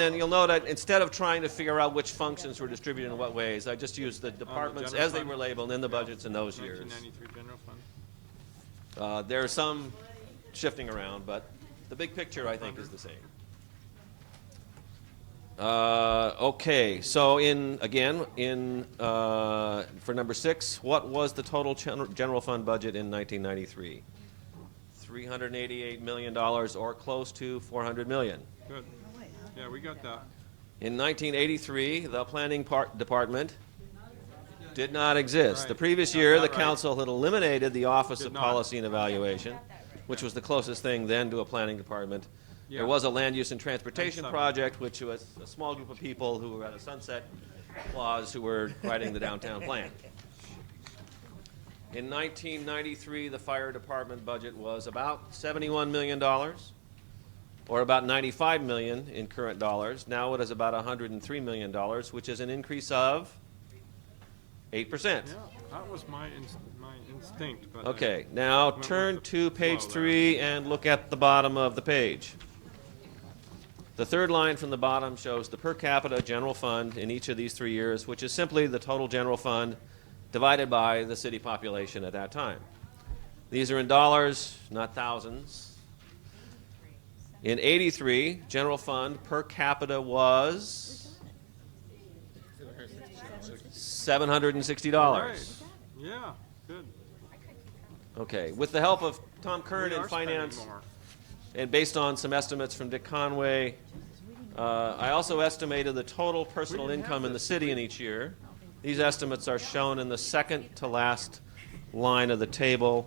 then you'll note that instead of trying to figure out which functions were distributed in what ways, I just used the departments general as they fund? were labeled in the budgets in those years. 1993 general fund. There's some shifting around, but the big picture, I think, is the same. Okay, so for number 6, what was the total general fund budget in 1993? $388 million, or close to $400 million. Good. Yeah, we got that. In 1983, the planning department did not exist. Right. The previous Got year, that the right. council had eliminated the Office Did of not. Policy and Evaluation, which was the closest thing then to a planning department. Yeah. There was a land use and transportation That's project, which was a small group of people who were at a sunset clause who were writing the downtown plan. In 1993, the fire department budget was about $71 million, or about $95 million in current dollars. Now it is about $103 million, which is an increase of 8%. Yeah, that was my instinct. But Okay, now went with turn the to page flow 3 and look at the bottom of the page. The third line from the bottom shows the per capita general fund in each of these 3 years, which is simply the total general fund divided by the city population at that time. These are in dollars, not thousands. In 83, general fund per capita was $760. Right. Yeah, good. Okay, with the help of Tom Kern We in are spending finance, more. and based on some estimates from Dick Conway, I also estimated the total personal didn't have income in the this, city in each year. These estimates are shown in the second to last line of the table.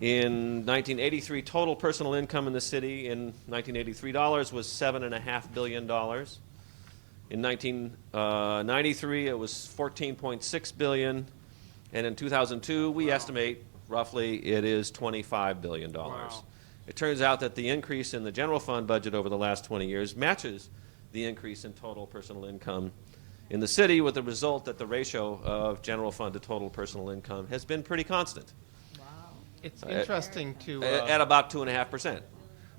In 1983, total personal income in the city in 1983 dollars was $7.5 billion. In 1993, it was $14.6 billion, and in 2002, we estimate roughly it is $25 billion. Wow. It turns out that the increase in the general fund budget over the last 20 years matches the increase in total personal income in the city, with the result that the ratio of general fund to total personal income has been pretty constant, It's interesting to, at about 2.5%.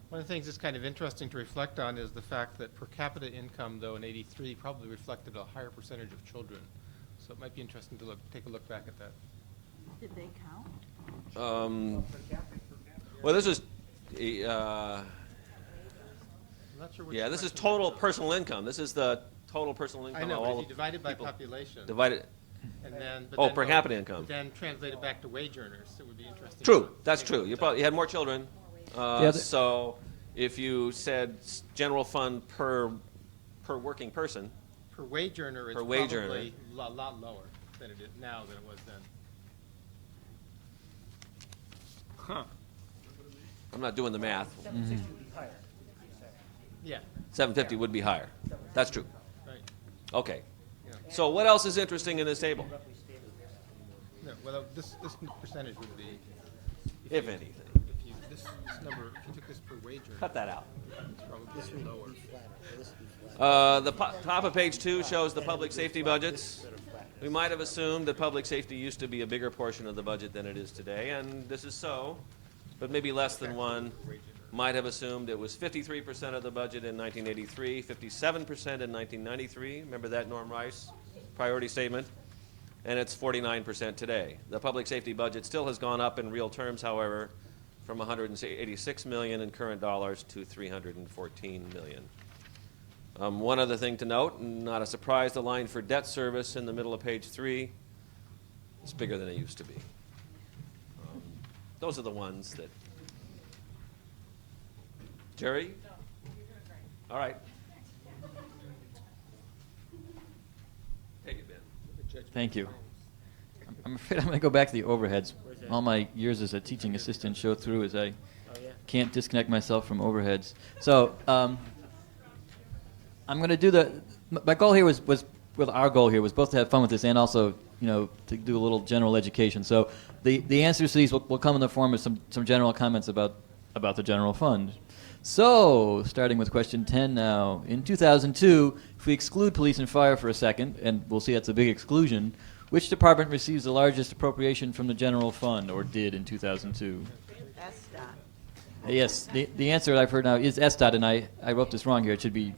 one of the things that's kind of interesting to reflect on is the fact that per capita income, though, in '83 probably reflected a higher percentage of children. So it might be interesting to take a look back at that. Did they count? Well, this is, I'm not sure which yeah, this is question total it is. personal income. This is the total personal income I know, of but all if you divide it by people population, divided. and then... but Oh, then per go- capita income. Then translate it back to wage earners, it would be interesting. True, to that's take a true. look You at probably that. had more children. So if you said general fund per working person, Per wage earner, it's Per wage earner. probably a lot lower than it is now than it was then. Huh. I'm not doing the math. Yeah, 750 would be higher. That's true. right. Okay. Yeah. So what else is interesting in this table, No, well, this percentage would be... if anything? If you, this number, if you took this per wage earner, Cut that out. it's probably lower. The top of page 2 shows the public safety budgets. We might have assumed that public safety used to be a bigger portion of the budget than it is today, and this is so, but maybe less than one might have assumed it was 53% of the budget in 1983, 57% in 1993. Remember that, Norm Rice priority statement? And it's 49% today. The public safety budget still has gone up in real terms, however, from $186 million in current dollars to $314 million. One other thing to note, not a surprise, the line for debt service in the middle of page 3 is bigger than it used to be. Those are the ones that... Jerry? All right. Take it, Ben. Thank you. I'm afraid I'm going to go back to the overheads. All my years as a teaching assistant show through as I can't disconnect myself from overheads. So I'm going to do my goal here was our goal here was both to have fun with this and also, to do a little general education. So the answers to these will come in the form of some general comments about the general fund. So, starting with question 10 now. In 2002, if we exclude police and fire for a second, and we'll see that's a big exclusion, which department receives the largest appropriation from the general fund, or did in 2002? SDOT. Yes, the answer I've heard now is SDOT, and I wrote this wrong here. It should be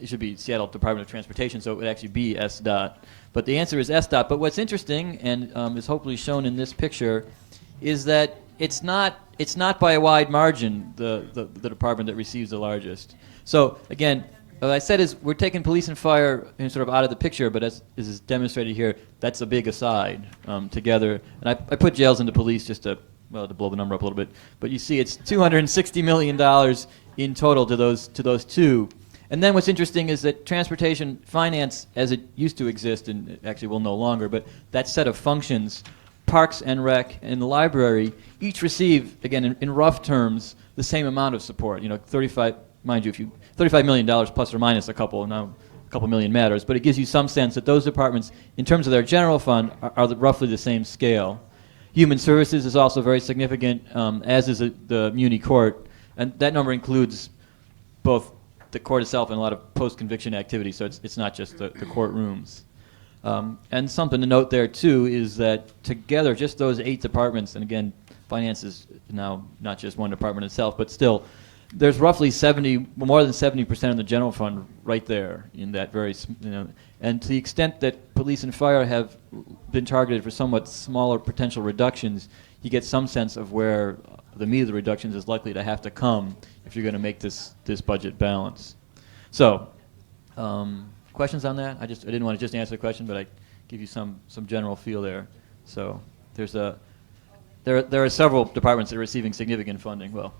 it should be Seattle Department of Transportation, so it would actually be SDOT. But the answer is SDOT. But what's interesting, and is hopefully shown in this picture, is that it's not by a wide margin the department that receives the largest. So again, what I said is we're taking police and fire sort of out of the picture, but as is demonstrated here, that's a big aside together. And I put jails into police just to blow the number up a little bit. But you see it's $260 million in total to those two. And then what's interesting is that transportation finance, as it used to exist, and it actually will no longer, but that set of functions, Parks and Rec and the library, each receive, again, in rough terms, the same amount of support. 35, mind you, $35 million plus or minus a couple, now a couple million matters, but it gives you some sense that those departments, in terms of their general fund, are roughly the same scale. Human Services is also very significant, as is the Muni Court, and that number includes both the court itself and a lot of post-conviction activity, so it's not just the courtrooms. And something to note there, too, is that together, just those 8 departments, and again, finance is now not just one department itself, but still, there's roughly more than 70% of the general fund right there in that very, and to the extent that police and fire have been targeted for somewhat smaller potential reductions, you get some sense of where the meat of the reductions is likely to have to come if you're going to make this budget balance. So, questions on that? I didn't want to just answer the question, but I give you some general feel there. So there are several departments that are receiving significant funding. Well,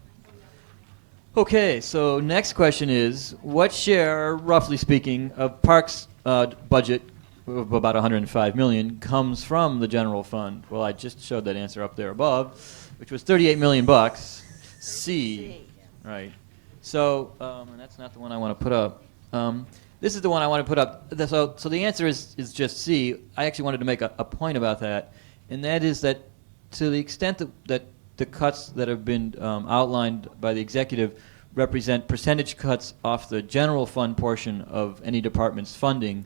okay. So next question is, what share, roughly speaking, of Parks budget of about $105 million comes from the general fund? Well, I just showed that answer up there above, which was $38 million. C. Right. So, and that's not the one I want to put up. This is the one I want to put up. So the answer is just C. I actually wanted to make a point about that, and that is that to the extent that the cuts that have been outlined by the executive represent percentage cuts off the general fund portion of any department's funding,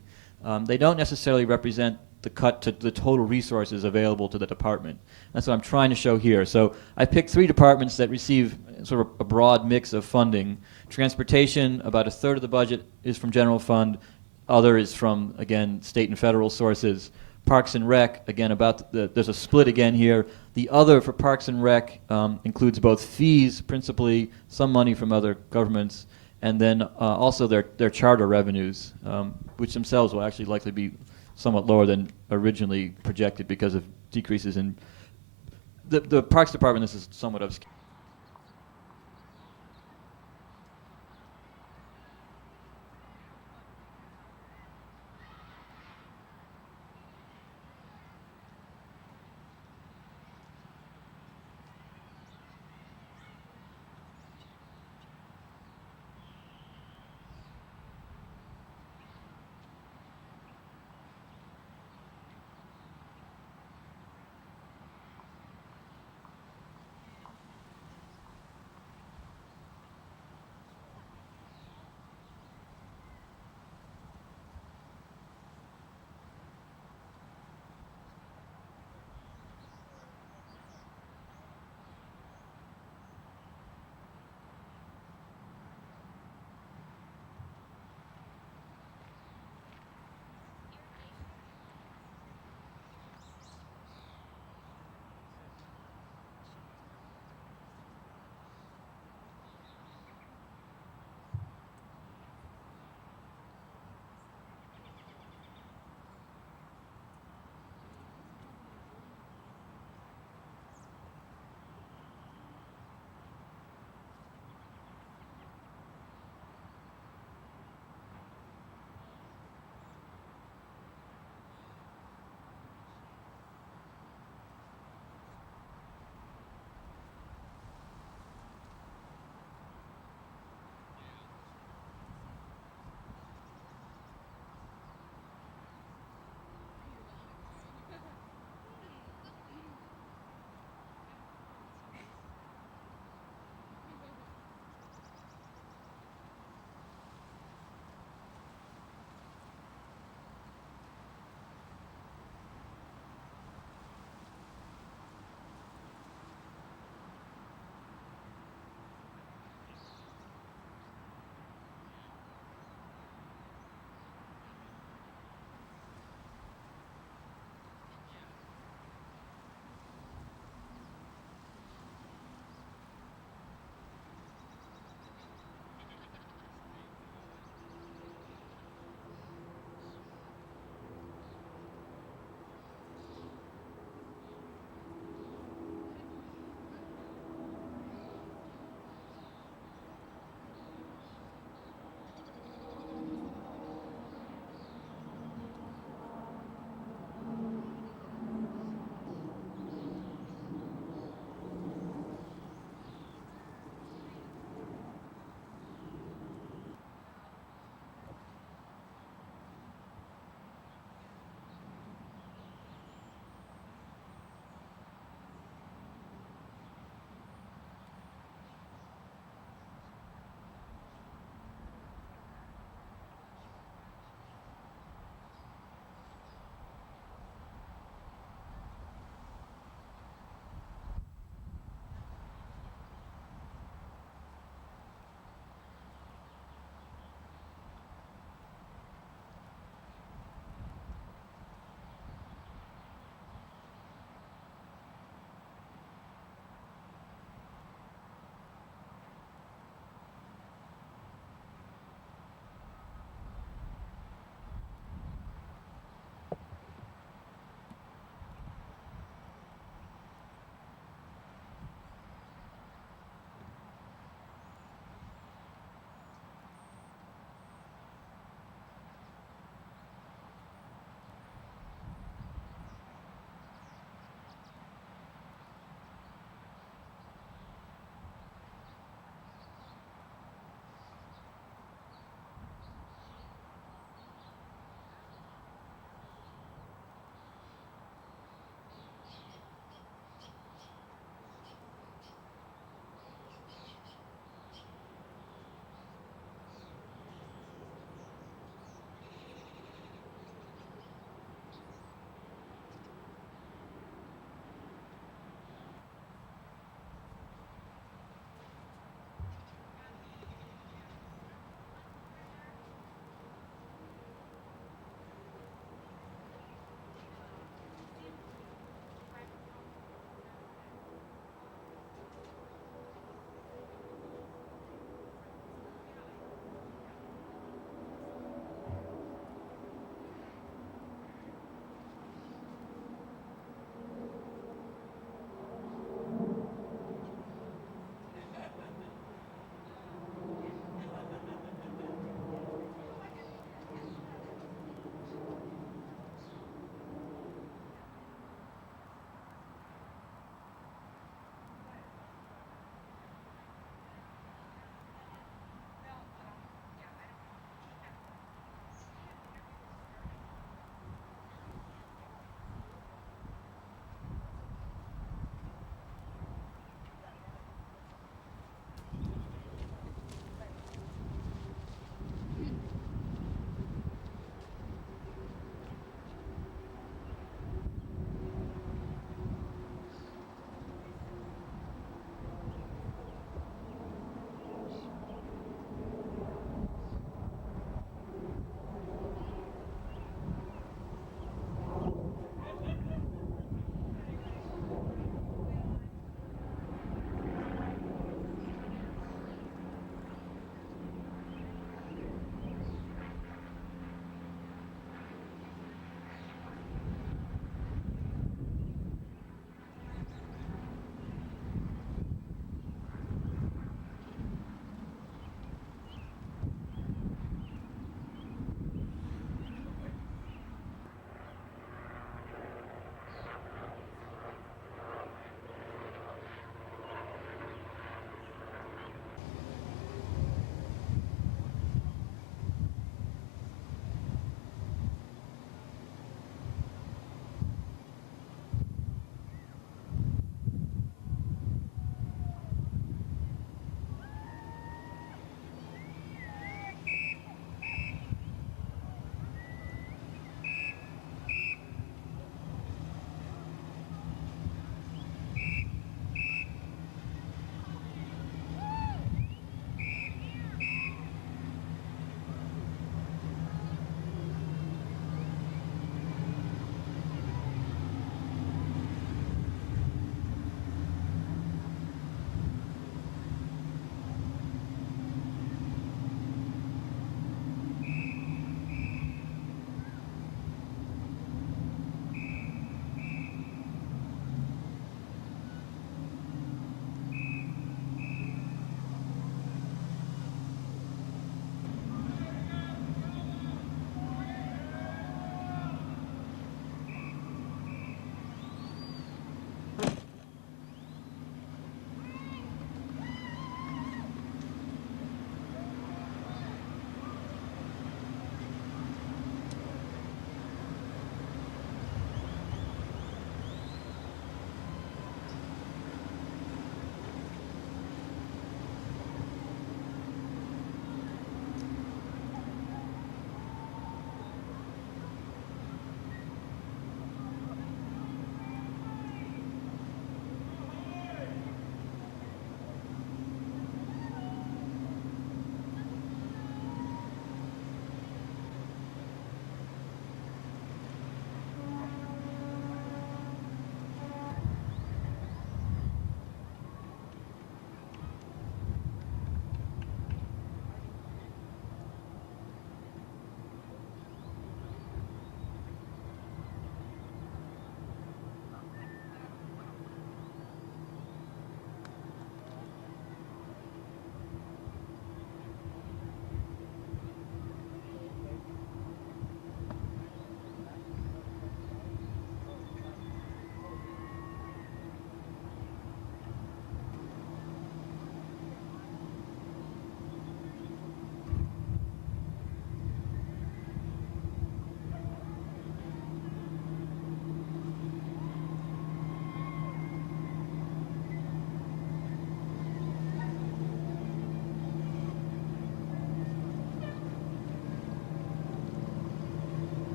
they don't necessarily represent the cut to the total resources available to the department. That's what I'm trying to show here. So I picked 3 departments that receive sort of a broad mix of funding. Transportation, about a third of the budget is from general fund. Other is from, again, state and federal sources. Parks and Rec, again, there's a split again here. The other for Parks and Rec includes both fees, principally, some money from other governments, and then also their charter revenues, which themselves will actually likely be somewhat lower than originally projected because of decreases in the Parks Department. This is somewhat obscure.